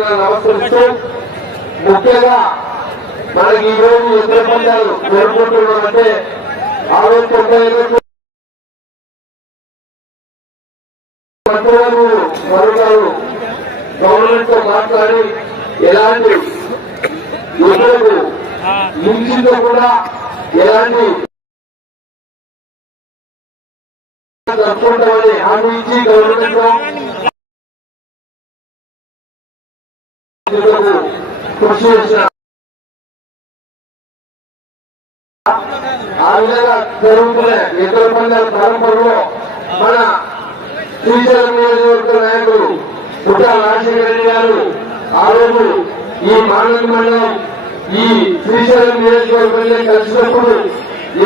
నమస్కరిస్తూ ముఖ్యంగా మనకి ఈ రోజు ఎద్దుల పందాలు జరుపుకుంటున్నామంటే 695 మరుగారు గవర్నమెంట్ తో మాట్లాడి ఎలాంటి ఎద్దులకు మించిందో కూడా ఎలాంటి జరుపుకుంటామని హామీ ఇచ్చి గవర్నమెంట్ కృషి చేసిన ఆ విధంగా జరుగుతున్న ఎద్దుల పందాల పరంపరలో మన శ్రీశైలం నియోజకవర్గ నాయకులు పుట్ట రాజశేఖర రెడ్డి గారు ఆ రోజు ఈ మానవ మండలం ఈ శ్రీశైలం నియోజకవర్గంలో కలిసినప్పుడు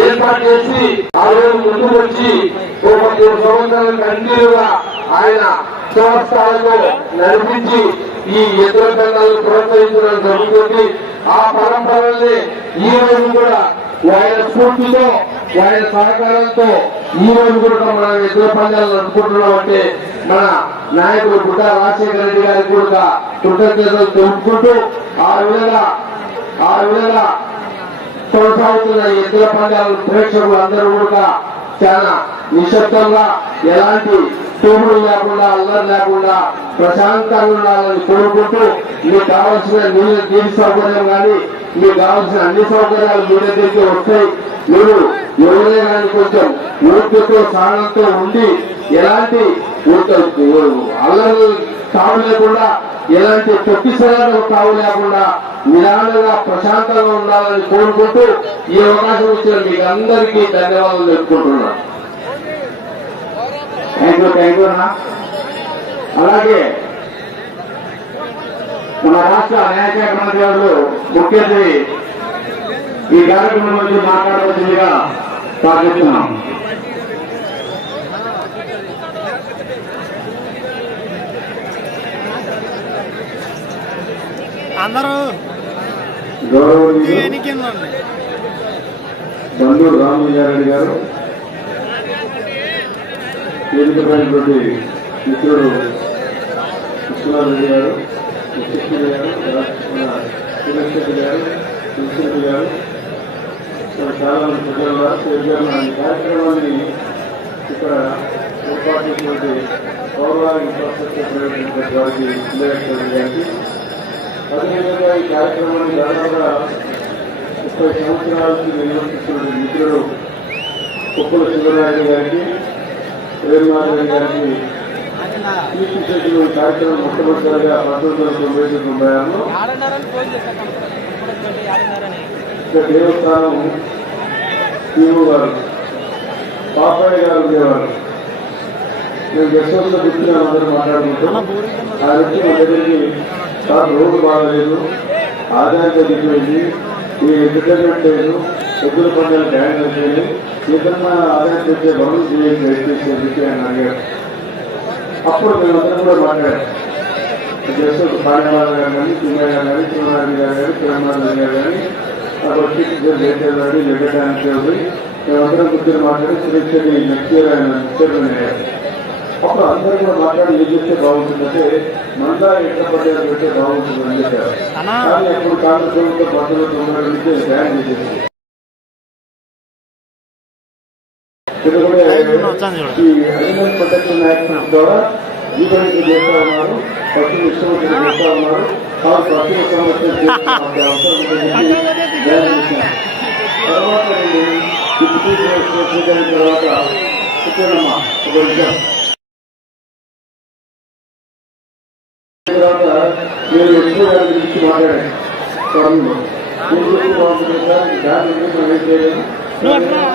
ఏర్పాటు చేసి ఆ రోజు ముందుకు వచ్చి ఒక 3 సంవత్సరాల కంటిన్యూగా ఆయన సంస్థలతో నడిపించి ఈ ఎద్దుల పందాలను ప్రోత్సహించడం జరుగుతుంది. ఆ పరంపరల్ని ఈ రోజు కూడా ఆయన స్ఫూర్తితో ఆయన సహకారంతో ఈ రోజు కూడా మనం ఎద్దుల పందాలు నడుపుకుంటున్నాం అంటే మన నాయకుడు పుట్ట రాజశేఖర రెడ్డి గారికి కూడా కృతజ్ఞతలు తెలుపుకుంటూ ఆ విధంగా కొనసాగుతున్న ఎద్దుల పందాల ప్రేక్షకులు అందరూ కూడా చాలా నిశ్శబ్దంగా ఎలాంటి తోపుడు లేకుండా అల్లరి లేకుండా ప్రశాంతంగా ఉండాలని కోరుకుంటూ మీకు కావాల్సిన నీటి సౌకర్యం కానీ మీకు కావాల్సిన అన్ని సౌకర్యాలు మీ దగ్గరికి వస్తాయి. మీరు ఎవరే కానీ కొంచెం ఓపికతో సహనంతో ఉండి ఎలాంటి అల్లరి తావు లేకుండా ఎలాంటి తొక్కిసలాలకు తావు లేకుండా నిదానంగా ప్రశాంతంగా ఉండాలని కోరుకుంటూ ఈ అవకాశం ఇచ్చిన మీకు అందరికీ ధన్యవాదాలు చెప్పుకుంటున్నాను. థ్యాంక్ యూ అన్నా. అలాగే మన రాష్ట్ర న్యాయశాఖ మంత్రి గారు ముఖ్యమంత్రి ఈ కార్యక్రమం గురించి మాట్లాడవలసిందిగా స్వాగతిస్తున్నాం. అందరూ బండూరు రామయ్యారెడ్డి గారు, వేదికపైనటువంటి మిత్రుడు కృష్ణారెడ్డి గారు, కృష్ణరెడ్డి గారు, సురేష్ గారు, కృష్ణరెడ్డి గారు, చాలా మంది ప్రజలు ఈ కార్యక్రమాన్ని ఇక్కడ ఏర్పాటు చేసినటువంటి పౌర ఇన్ఫ్రాస్ట్రక్చర్ ప్రైవేట్ వారికి ఇండైరెక్టర్ గారికి, అదేవిధంగా ఈ కార్యక్రమాన్ని దాదాపుగా 30 సంవత్సరాల నుంచి నిర్వర్తిస్తున్న మిత్రుడు కుప్పల శివరాయుడు గారికి, ప్రేమనాథ్ గారికి కీర్తి చేసిన ఈ కార్యక్రమం మొట్టమొదటిసారిగా 1996లో దేవస్థానం ఈవో గారు పాపయ్య గారు ఉండేవారు. నేను గెస్ట్ హౌస్ లో కూర్చున్నాను, అందరూ మాట్లాడుకుంటాం. ఆ వ్యక్తి మా దగ్గరికి సార్ రోడ్డు బాగలేదు, ఆదాయం తగ్గిపోయింది, ఈ ఎంటర్టైన్మెంట్ లేదు, ఎద్దుల పండుగలు డ్యాన్స్ అయిపోయింది, ఏదన్నా ఆదాయం తెచ్చే పనులు చేయండి దయచేసి అని చెప్పి ఆయన అడిగారు. అప్పుడు మేమందరం కూడా మాట్లాడాం. జస్ట్ పాండవాళ్ళ గారు కానీ, సింగయ్య గారు కానీ, శివనారాయణ గారు కానీ, ప్రేమనాథ్ గారు కానీ, అప్పుడు టీచర్ చేసేవాడి లెక్కడానికి మేమందరం కూర్చొని మాట్లాడి సురక్షని నెక్స్ట్ ఇయర్ ఆయన చైర్మన్ అయ్యారు. అప్పుడు అందరూ కూడా మాట్లాడి ఏం చేస్తే బాగుంటుందంటే మందా ఎట్ల పడ్డారు పెడితే బాగుంటుంది అని చెప్పారు. కానీ అప్పుడు కాంగ్రెస్ ప్రభుత్వం 1990 నుంచి బ్యాన్ చేసేది. ఈ అనిమల్ ప్రొటెక్షన్ యాక్ట్ ద్వారా జీవనకి చేస్తా ఉన్నారు, పక్షులు ఇష్టం చేస్తా ఉన్నారు, పక్షుల సంరక్షణ తర్వాత తర్వాత చెప్పానమ్మా ఒక విషయం. తర్వాత నేను ఎక్కువ దాని గురించి మాట్లాడాను. స్వామి బాగుంటుంది సార్, దాని గురించి మనం ఏం చేయలేదు,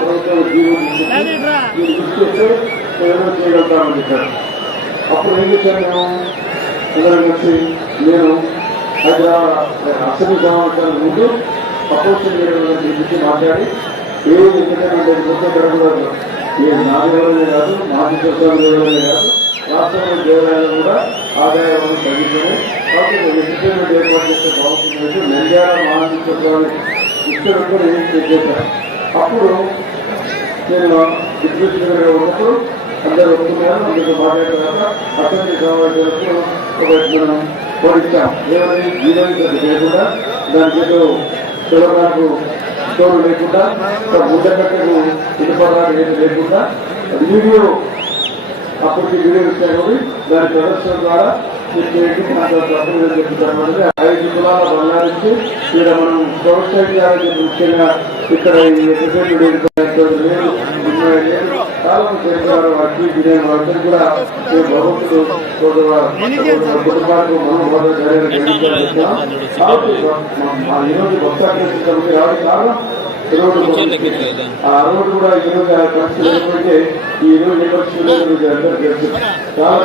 ప్రభుత్వం జీవనం మీరు గుర్తిస్తే ఏదో చేయగలుగుతామని చెప్పారు. అప్పుడు ఏం చేశాను, మేము అందరం వచ్చి నేను అసెంబ్లీ సమావేశాల ముందు అపోజిషన్ గురించి మాట్లాడి ఏ ఎంటర్టైన్మెంట్ గుర్తు ఏ నాదేవులనే కాదు, మాజీ దేవాలయమే కాదు, రాష్ట్రంలో దేవాలయాలు కూడా ఆదాయాలను తగ్గిపోయి కాబట్టి ఎంటర్టైన్మెంట్ ఏర్పాటు చేస్తే బాగుంటుంది. నంద్యాల మహానగరాన్ని ఇష్టం చేశాను. అప్పుడు నేను డిప్యూటీ స్పీకర్గా ఉన్నప్పుడు అందరూ ఒప్పుకున్నారు. అందుకు మాట్లాడారు. అసెంబ్లీ సమావేశాలకు మనం కోరిచ్చాం. ఏమని జీవన లేకుండా దానికి తెలంగాణకు తోడు లేకుండా ముద్దకట్టకు ఇటుపడాలు ఏది లేకుండా వీడియో అప్పటికి వీడియో ఇచ్చాయి కాబట్టి దాని ప్రదర్శన ద్వారా చెప్తామంటే 5 కులాల బంగారించి ఇక్కడ మనం ప్రోత్సహించాలని ముఖ్యంగా ఇక్కడ కాలం చేశారు. వాటికి వాళ్ళకి కూడా భగవంతుడు కుటుంబాలకు మనోభావం కాబట్టి ఈరోజు భక్తాన్ని రావడం కారణం ఆ రోడ్డు కూడా ఈరోజు పరిస్థితి లేకపోతే ఈ రోజు చాలా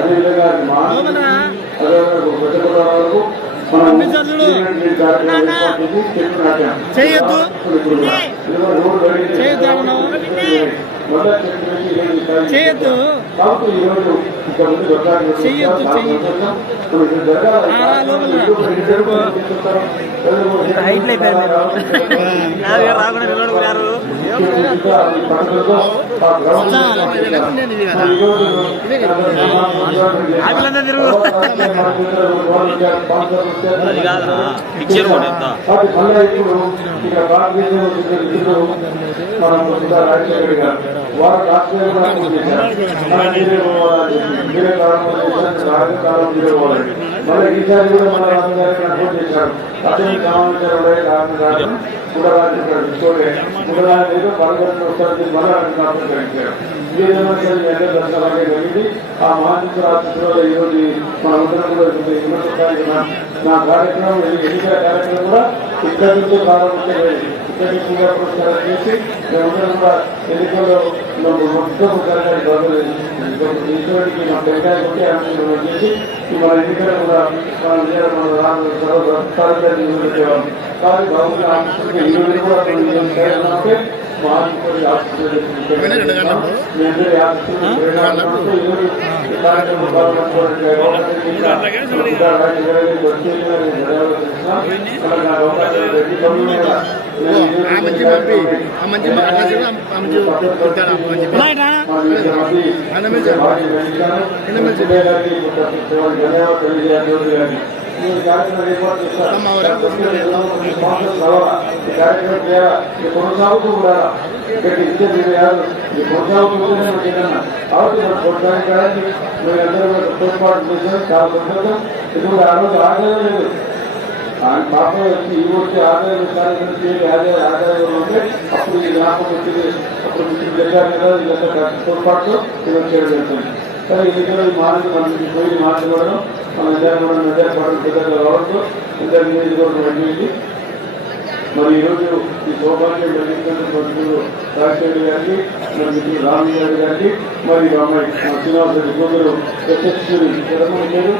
అదేవిధంగా వరకు చేయొద్దు చేయొద్దు హైట్ అది కాదురా పిక్చర్ కూడా ఎంత వారు రాష్ట్రీయ మళ్ళీ ఈసారి కూడా మన రాష్ట్రానికి చేశారు. అసెంబ్లీ సమావేశాలు కూడా ఏదో పరగతి వస్తుంది మళ్ళీ జరిగింది. ఆ మానసిక రాష్ట్రంలో ఈరోజు మనందరం కూడా నా కార్యక్రమం ఎన్నికల కార్యక్రమం కూడా ఇక్కడి నుంచి ప్రారంభించలేదు. ఇక్కడి నుంచి కూడా పురస్కారం చేసి మేమందరం కూడా ఎన్నికల్లో మొత్తం ఇటువంటి మా టెక్నాలజీ ఉంటే అనుకున్నాం చేసి మన ఎన్నికలు కూడా పెట్టేవాళ్ళం. కానీ బాగుంది ఈరోజు కూడా అంటే కొనసాగుతూ ఉండాలా. ఇక్కడ ఇచ్చే కొనసాగుతుంటేనే ఏదన్నా కాబట్టి మనం కొనసాగించడానికి మీరందరూ తోడ్పాటు చేశారు. చాలా సంతోషం. ఇప్పుడు ఆ రోజు ఆదాయం లేదు. ఆయన పాప వచ్చి ఈ వచ్చి ఆదాయం ఆదాయం ఉంటే అప్పుడు ఈ జ్ఞాపకం వచ్చింది. అప్పుడు మీకు చెప్పారు కదా వీళ్ళంతా తోడ్పాటుతో ఇది చేయడం జరుగుతుంది. కానీ ఎన్నికలు ఈ మానవులు మనకి పోయి మాట్లాడడం మన నిజాపడం పెద్దగా రావడంతో ఇద్దరు నియోజకవర్గం వెళ్ళి మరి ఈరోజు ఈ సౌభాగ్యం కలిగినటువంటి రాజశేఖర్ గారికి మరి మిత్రులు రామయ్య గారికి మరి అమ్మాయి శ్రీనివాసరెడ్డి కూతురు యశస్విని జగన్మోహన్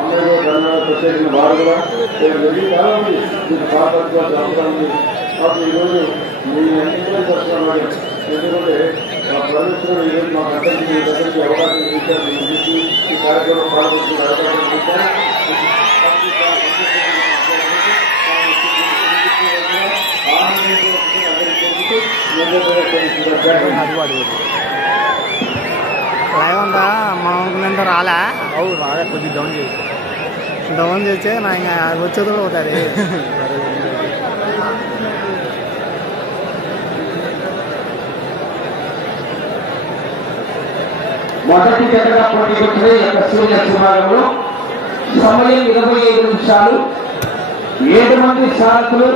అమ్మాయి కన్నడ ప్రత్యేకమైన వారు కూడా చాలా మంది మీకు పాత్ర అవసరం. కాబట్టి ఈరోజు మీ ఎన్నికలు చేస్తున్నాం. ఎందుకంటే మా ప్రభుత్వం ఈరోజు మాకు అందరికీ అవకాశం ఇచ్చారు. ఈ కార్యక్రమం పాల్గొంటున్న అవకాశం ఇచ్చారు. ఉందా మా నింద రాలే అవు రాలే కొద్దిగా డౌన్ చేస్తే నా ఇంకా వచ్చేది కూడా అవుతుంది. మొదటి జతగా పోటీకొచ్చిన యొక్క సూర్య విభాగంలో సమయం 25 నిమిషాలు. 7 మంది సారథులు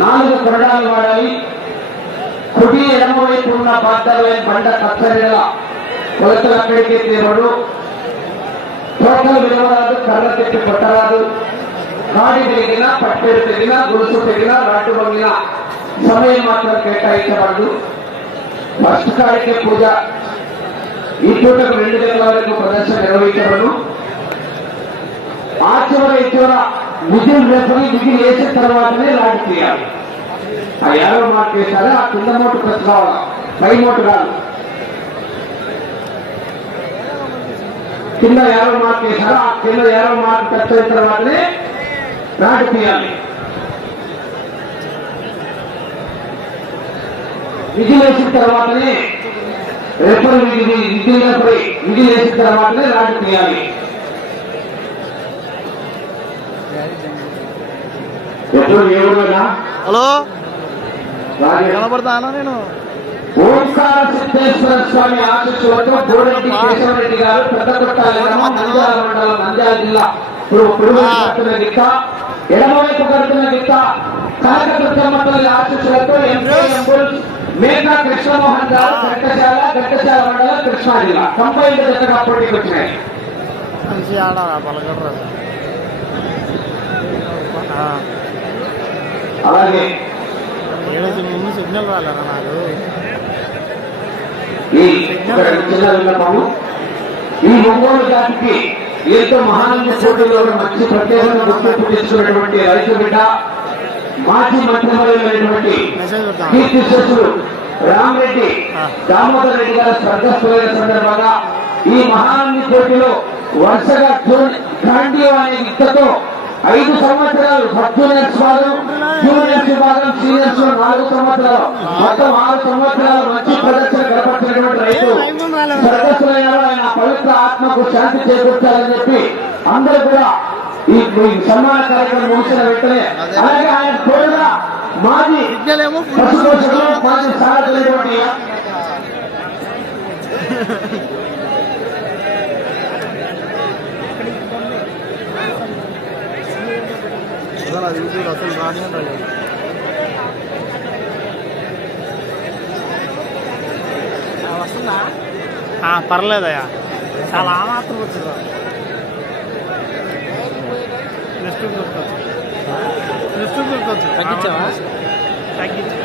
4 కొరడాలు వాడాలి. కుడి ఎడమ వైపు ఉన్న బాధ్యతలైన బండ కత్తెరగా కొలతలు అక్కడికి తీరడు. తోటలు విలువరాదు, కర్ర తెప్పి కొట్టరాదు. కాడి పెరిగినా, పట్టేరు పెరిగినా, గొలుసు పెరిగినా, రాటు వంగిన సమయం మాత్రం కేటాయించబడదు. ఫస్ట్ కాడికి పూజ ఈ పూటకు 2 గంటల వరకు ప్రదర్శన నిర్వహించబడు. ఆ చివర విజిల్ వేసుకుని విజిల్ వేసిన తర్వాతనే లాంటి చేయాలి. ఆ 50 మార్క్ వేసారా ఆ కింద మోటు ప్రెస్ కావాలి, పై మోటు కాదు. కింద 50 మార్క్ వేసారా ఆ కింద 50 మార్క్ ప్రెస్ అయిన తర్వాతనే నాటి తీయాలి. విధి వేసిన తర్వాతనే రెఫర్ విధి వేసిన తర్వాతనే నాటి తీయాలి. ఎప్పుడు ఏడుగా హలో కనబడతానా నేను ఓంకార సిద్ధేశ్వర స్వామి ఆశీస్సులతో బోరెడ్డి కేశవరెడ్డి గారు పెద్దకొట్ట నంద్యాల మండలం నంద్యాల జిల్లా కడుతున్న గిత్త ఎడమవైపు కడుతున్న గిత్త కనకదుర్గమ్మ తల్లి ఆశీస్సులతో మేఘా కృష్ణమోహన్ గారు గట్టశాల మండలం కృష్ణా జిల్లా 90 జతగా పోటీకి వచ్చినాయి. మంచి ఆడాలి పలకడరా. అలాగే ముందు సిగ్నల్ రాలేరా నాకు. ఈ ఒంగోలు జాతికి ఎంతో మహానంద పోటీలో మంచి ప్రత్యేకంగా గుర్తింపు తెచ్చుకున్నటువంటి రైతు బిడ్డ మాజీ మంత్రివర్యులైనటువంటి కీర్తి శేషులు రామరెడ్డి దామోదర్ రెడ్డి గారు స్వర్గస్థులైన సందర్భంగా ఈ మహానంది పోటీలో వరుసగా గాంధీ అనే గిత్తతో 5 సంవత్సరాలు జూనియర్స్ విభాగం సీనియర్స్ 4 సంవత్సరాలు మొత్తం 6 సంవత్సరాలు మంచి ప్రదర్శన కనపరిచినటువంటి రైతు స్వర్గస్థులైన ఆయన పవిత్ర ఆత్మకు శాంతి చేకూర్చాలని చెప్పి అందరూ కూడా ఈ సన్మాన కార్యక్రమం ముగిసిన వెంటనే అలాగే ఆయన తోడుగా మాజీ పశుపోషకులు మాజీ సారథులైనటువంటి అసలు రాని వస్తుందా పర్లేదయ్యా చాలా ఆ మాత్రం వచ్చిందా. నెక్స్ట్ గుర్తొచ్చు తగ్గించావా తగ్గించా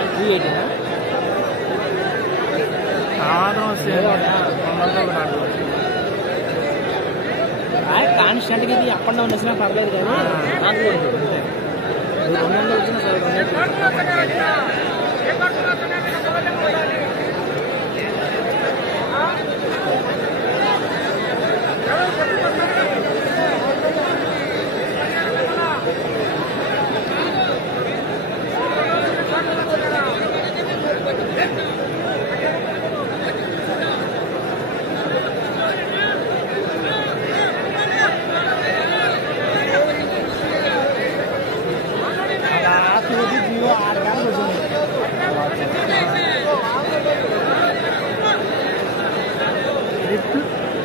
ఆ మాత్రం వస్తే కాన్స్టెంట్గా ఇది అప్ అండ్ డౌన్ వచ్చినా పర్లేదు కానీ నాకు అంతే 200 వచ్చినా సరే.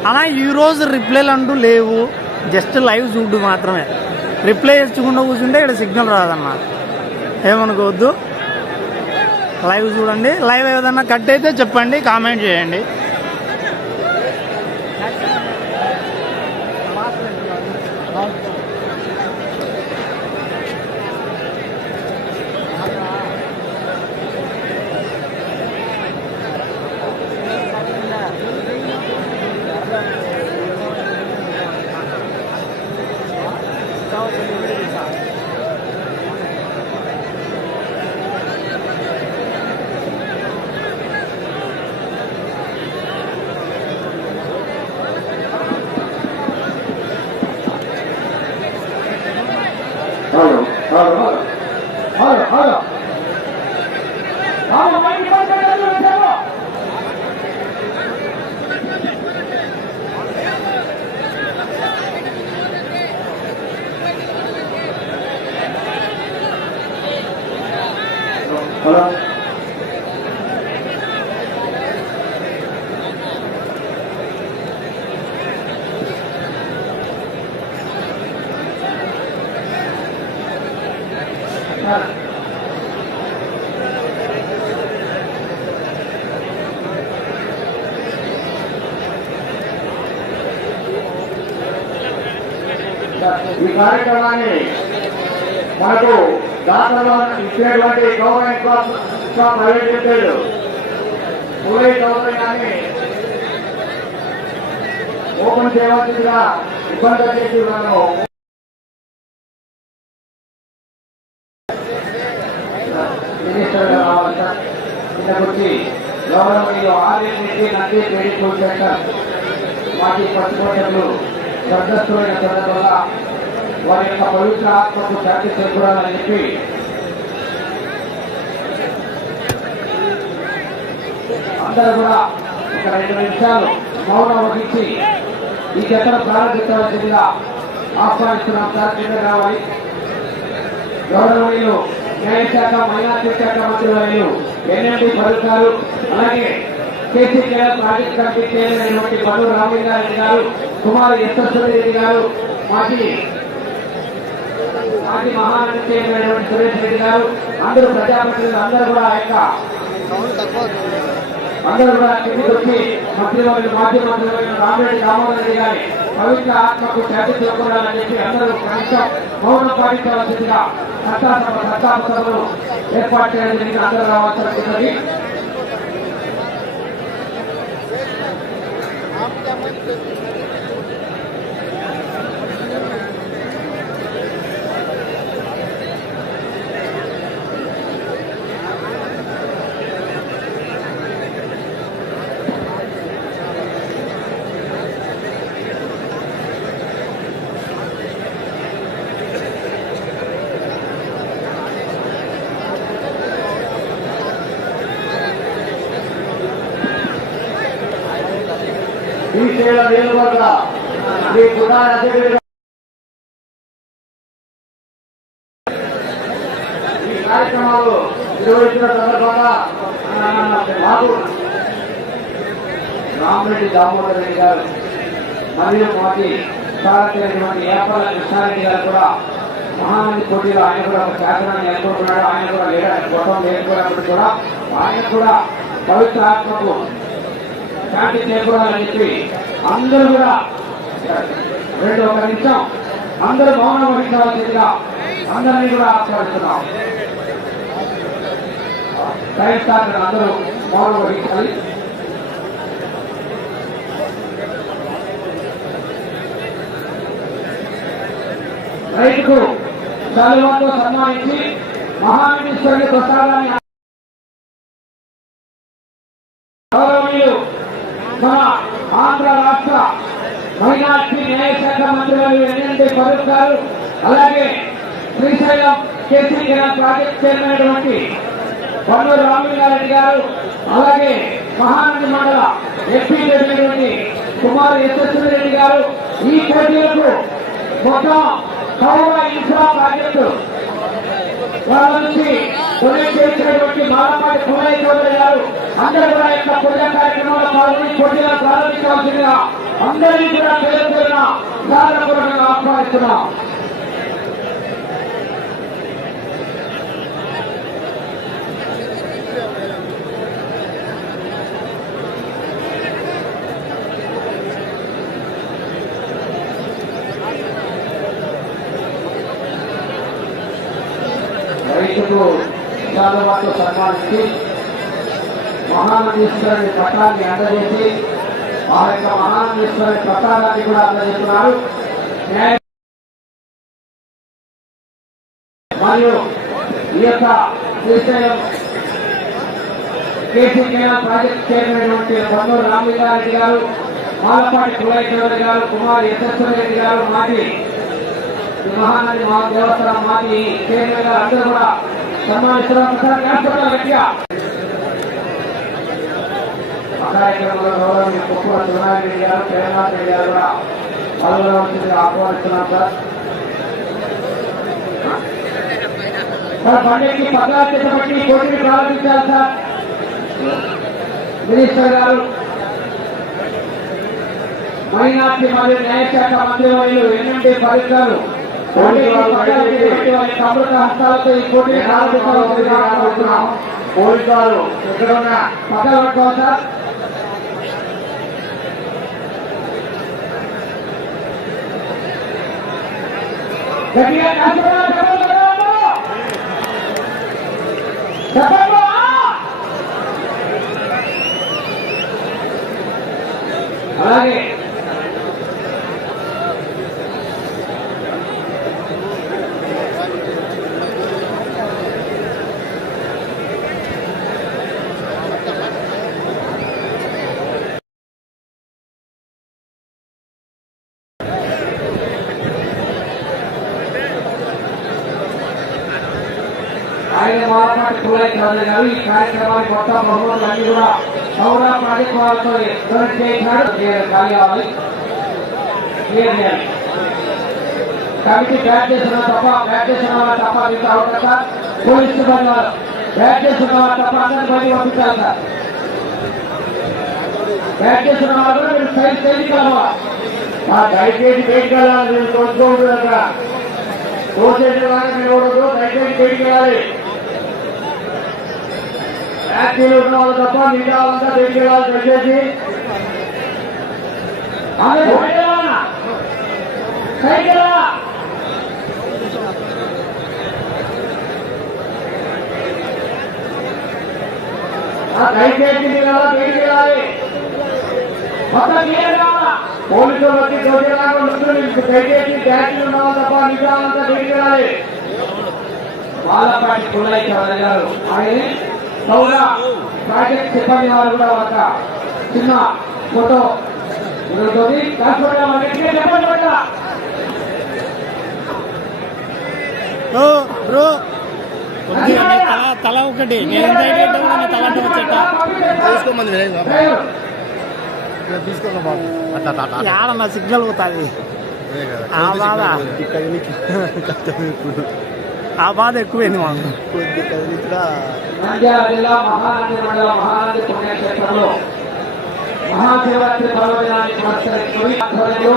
అలా ఈరోజు రిప్లైలు అంటూ లేవు, జస్ట్ లైవ్ చూడు మాత్రమే. రిప్లై ఇచ్చకుండా కూర్చుంటే ఇక్కడ సిగ్నల్ రాదన్న, ఏమనుకోవద్దు. లైవ్ చూడండి, లైవ్ ఏదన్నా కట్ అయితే చెప్పండి, కామెంట్ చేయండి. ఈ కార్యక్రమాన్ని మనకు దాతలు ఇచ్చినటువంటి government private limited Phule government open చేయవలసిందిగా ఇబ్బంది చేసి మనం మినిస్టర్ గా రావాలి సార్. కిందకొచ్చి government RNA Nandi credit centre మాజీ పట్టుకోటర్లు స్వర్గస్థులైన సందర్భంగా వారి యొక్క పవిత్ర ఆత్మకు శాంతి చేకూరాలని చెప్పి అందరూ కూడా ఒక 2 నిమిషాలు మౌనం వహించి ఈ జతను ప్రారంభించవలసిందిగా ఆహ్వానిస్తున్నాం. సార్ కింద కావాలి. గౌరవనీయులు న్యాయశాఖ మైనార్టీ శాఖ మంత్రులు ఎన్ఎండి ఫరూక్ గారు, అలాగే కేసీఆర్ ప్రాజెక్ట్ కమిటీ చైర్మన్ అయినటువంటి పల్లు రామలింగారెడ్డి గారు, కుమారి యశ్వరెడ్డి గారు, మాజీ మహానగర చైర్మన్ అయినటువంటి సురేష్ రెడ్డి గారు, అందరూ ప్రజాప్రతినిధులు అందరూ కూడా అందరూ కూడా కిందికి వచ్చి మంత్రివర్గ మాజీ మంత్రివర్గ రామిరెడ్డి దామోదర్ రెడ్డి గారి పవిత్ర ఆత్మకు శాంతి చేకూరాలని చెప్పి అందరూ కనీసం మౌనం పాటించవలసిందిగా సత్తాప సభను ఏర్పాటు చేయడం జరిగింది. అందరూ రావాల్సి ఉన్నది. శ్రీశైల నియోజకవర్గ శ్రీ కుమార్ అధ్యక్షుడు ఈ కార్యక్రమాలు నిర్వహించిన సందర్భంగా బాబు రామిరెడ్డి దామోదర్ రెడ్డి గారు మరియు మాజీ సారథి ఏర్పాల కృష్ణారెడ్డి గారు కూడా మహానంది పోటీలో ఆయన కూడా ఒక శాసనాన్ని ఏర్పడుతున్నాడు. ఆయన కూడా లేడానికి గొప్పం లేకపోయినప్పుడు కూడా ఆయన కూడా పవిత్ర ఆత్మకు శాంతి చేకూరాలని చెప్పి అందరూ కూడా 1 నిమిషం అందరూ మౌనం వహించవలసిందిగా అందరినీ కూడా ఆస్వాదిస్తున్నాం. అందరూ మౌనం వహించాలి. రైతుకు శాలువాతో సన్మానించి మహావిశ్వరుని ప్రసాదాన్ని గౌరవనీయులు మన ఆంధ్ర రాష్ట్ర మైనార్టీ న్యాయశాఖ మంత్రులు ఎన్ఎండి ఫరూక్ గారు, అలాగే శ్రీశైలం కేసీఆర్ ప్రాజెక్ట్ చైర్మన్ అయినటువంటి పల్లు రామలింగారెడ్డి గారు, అలాగే మహానంది మండల ఎంపీ అయినటువంటి కుమార్ యశ్వరెడ్డి గారు ఈ పోటీలకు మొత్తం కౌర ఇన్ఫ్రా ప్రాజెక్టు వాళ్ళ నుంచి డొనేట్ చేసినటువంటి మాలపాటి పుల్లయ్య చౌదరి గారు అందరూ కూడా యొక్క పూజ కార్యక్రమంలో పాల్గొని పోటీలను ప్రారంభించవలసిందిగా అందరినీ కూడా పేరు పేరున సాధారణంగా ఆహ్వానిస్తున్నాం. రైతుకు శాలువాతో సన్మానించి మహానందీశ్వరుని పట్టాన్ని అందజేసి ఆ యొక్క మహానందీశ్వరుని ప్రసాదాన్ని కూడా అందజేస్తున్నారు. మరియు ఈ యొక్క శ్రీశైలం కేసీఆర్ ప్రాజెక్ట్ చైర్మన్ అయినటువంటి పల్లు రామలింగారెడ్డి గారు, మాలపాటి పుల్లయ్య చౌదరి గారు, కుమార్ యశ్వరెడ్డి గారు, మాజీ మహానది దేవస్థానం మాజీ చైర్మన్ గారు అందరూ కూడా సన్మానిస్తున్నారు. గట్టిగా కార్యక్రమంలో గౌరవ కుప్పల సునారెడ్డి గారు, కేరళ రెడ్డి గారు కూడా పాల్గొనవలసిందిగా ఆహ్వానిస్తున్నాం. సార్ పండుగకి పదార్థ బట్టి పోటీని ప్రారంభించాలి. సార్ మినిస్టర్ గారు, మైనార్టీ మరియు న్యాయశాఖ మంత్రివర్యులు ఎన్ఎండి ఫరూక్ గారు అమృత హస్తాలతో ఈ పోటీని ప్రారంభించవలసిందిగా ఆహ్వానిస్తున్నాం. పోలీసు వారు ఎక్కడ ఉన్నా పక్కన పట్టుకోవాలి. సార్ గట్టిగా చెప్పండి. అలాగే చౌదరి గారు ఈ కార్యక్రమాన్ని మొత్తం బహుమతులన్నీ కూడా పౌర ప్రాజెక్ట్ వాళ్ళతో డొనేట్ చేయించాడు. కావాలి క్లియర్ చేయాలి. కమిటీ బ్యాట్ చేసిన తప్ప మిగతా అవకాశం పోలీస్ సిబ్బంది వారు బ్యాట్ చేసిన వాళ్ళు తప్ప అందరినీ బయట పంపించాలి సార్. బ్యాట్ చేసిన వాళ్ళు కూడా మీరు సైడ్ కలవాలి. దయచేసి బయటికి వెళ్ళాలి. మీరు తోచుకోవద్దు. అక్కడ తోచేసిన లాగా నిలవడదు. దయచేసి బయటికి వెళ్ళాలి. యాక్టీలు ఉన్న వాళ్ళు తప్ప మిగతా వాళ్ళంతా బయటికి వెళ్ళాలి. దయచేసి దయచేసి బయటికి వెళ్ళాలి. పోలీసులు వచ్చి దోచేలాగా దయచేసి ట్యాక్సీలు ఉన్న వాళ్ళు తప్ప మిగతా వాళ్ళంతా బయటికి వెళ్ళాలి. వాళ్ళపాటి పుల్లయ్య చౌదరి గారు ఆయన పౌర ప్రాజెక్ట్ సిబ్బంది వారు కూడా ఒక చిన్న ఫోటో ఉంటుంది. బ్రో తల ఒకటి నేను తల అంటే వచ్చేట తీసుకోండి బాబు. ఏడన్నా సిగ్నల్ పోతుంది. ఆ బాధ ఎక్కువైంది మాకు. నంద్యాల జిల్లా మహానంది మండల మహానంది పుణ్యక్షేత్రంలో మహాశివరాత్రి పర్వదినాన్ని పురస్కరించుకుని ఆధ్వర్యంలో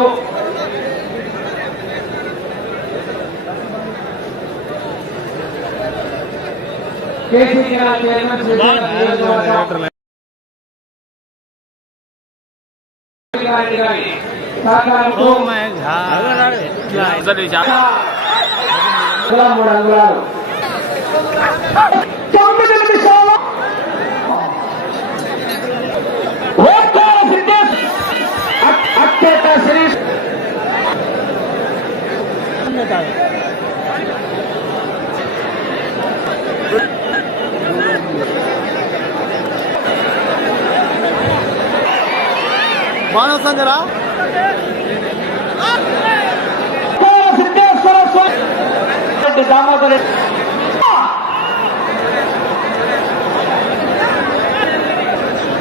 కేసీ కెనాల్ చైర్మన్ శ్రీ సహకారంతో 3 అంగుళాలు బాగా వస్తుంది రా. దామోదర్